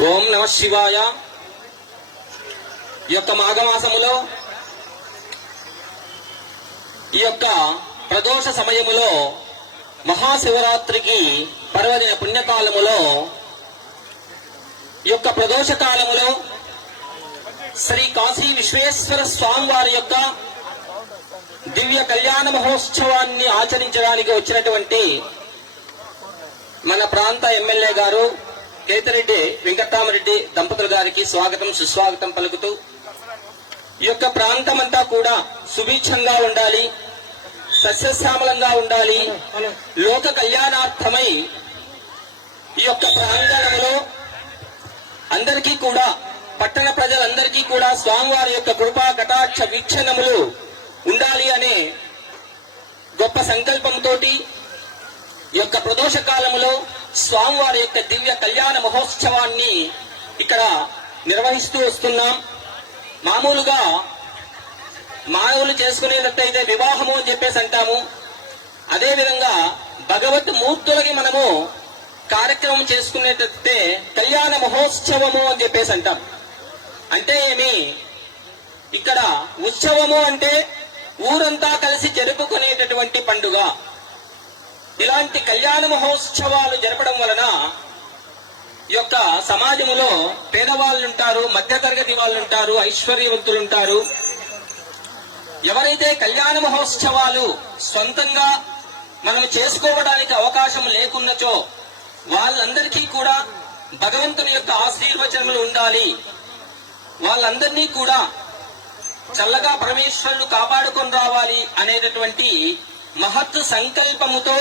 ఓం నమ శివాయ. ఈ యొక్క మాఘమాసములో ఈ యొక్క ప్రదోష సమయములో మహాశివరాత్రికి పర్వదిన పుణ్యకాలములో ఈ యొక్క ప్రదోష కాలములో శ్రీ కాశీ విశ్వేశ్వర స్వామి వారి యొక్క దివ్య కళ్యాణ మహోత్సవాన్ని ఆచరించడానికి వచ్చినటువంటి మన ప్రాంత ఎమ్మెల్యే గారు కేతిరెడ్డి వెంకట్రామరెడ్డి దంపతుల గారికి స్వాగతం సుస్వాగతం పలుకుతూ ఈ యొక్క ప్రాంతం అంతా కూడా సుభిక్షంగా ఉండాలి సస్యశ్యామలంగా ఉండాలి లోక కళ్యాణార్థమై ఈ యొక్క ప్రాంగణంలో అందరికీ కూడా పట్టణ ప్రజలందరికీ కూడా స్వామివారి యొక్క కృపా కటాక్ష వీక్షణములు ఉండాలి అనే గొప్ప సంకల్పంతో ఈ యొక్క ప్రదోష కాలంలో స్వామివారి యొక్క దివ్య కళ్యాణ మహోత్సవాన్ని ఇక్కడ నిర్వహిస్తూ వస్తున్నాం. మామూలుగా మానవులు చేసుకునేటట్టయితే వివాహము అని చెప్పేసి అంటాము. అదేవిధంగా భగవత్ మూర్తులకి మనము కార్యక్రమం చేసుకునేటట్టే కళ్యాణ మహోత్సవము అని చెప్పేసి అంటాం. అంటే ఏమి? ఇక్కడ ఉత్సవము అంటే ఊరంతా కలిసి జరుపుకునేటటువంటి పండుగ. ఇలాంటి కళ్యాణ మహోత్సవాలు జరపడం వలన ఈ యొక్క సమాజంలో పేదవాళ్ళు ఉంటారు మధ్యతరగతి వాళ్ళు ఉంటారు ఐశ్వర్యవంతులు ఉంటారు ఎవరైతే కళ్యాణ మహోత్సవాలు సొంతంగా మనం చేసుకోవడానికి అవకాశం లేకున్నచో వాళ్ళందరికీ కూడా భగవంతుని యొక్క ఆశీర్వచనములు ఉండాలి. వాళ్ళందరినీ కూడా చల్లగా పరమేశ్వరులు కాపాడుకొని రావాలి అనేటటువంటి మహత్ సంకల్పముతో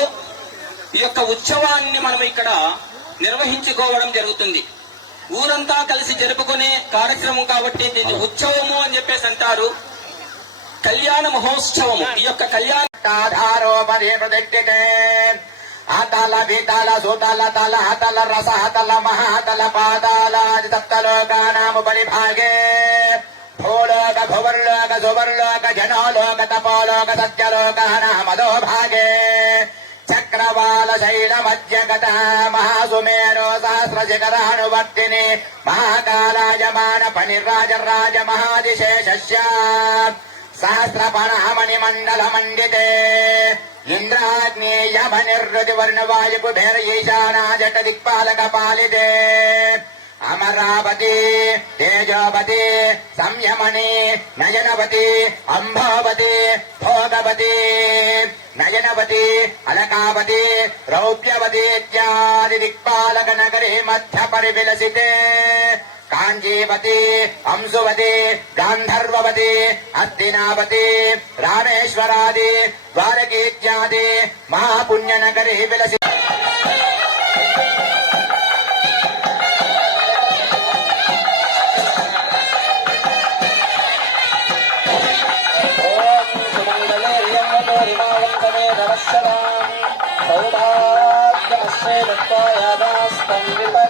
ఈ యొక్క ఉత్సవాన్ని మనం ఇక్కడ నిర్వహించుకోవడం జరుగుతుంది. ఊరంతా కలిసి జరుపుకునే కార్యక్రమం కాబట్టి దీన్ని ఉత్సవము అని చెప్పేసి అంటారు. కళ్యాణ మహోత్సవము. ఈ యొక్క కళ్యాణ అతల వితల సుతల తల హతల రస హతల మహాతల పాదాలాది సప్తలోకానాము పరిభాగే. భూలోక భువర్లోక సువర్లోక జనోలోక తపోలోక సత్యలోక నామదో భాగే. శైల మధ్యగత మహాసుమేరో సహస్ర శిఖరానువర్తిని మహాకాలాయమాన పనిరాజరాజ మహాదిశేష సహస్రపణమణి మండల మండితే ఇంద్రాగ్నేయమనిర్వృతి వర్ణ వాయుకుబేర ఈశానా జట దిక్పాలక పాలితే అమరావతి తేజోవతి సంయమణి నయనవతి అంబావతి భోగవతి నయనవతి అలకావతి రౌప్యవతి ఇత్యాది దిక్పాలక నగరే మధ్య పరివిలసితే కాంజీవతి అంశువతి గాంధర్వవతి అద్దినావతి రామేశ్వరాది ద్వారకీత్యాది మహాపుణ్యనగరే విలసి Happy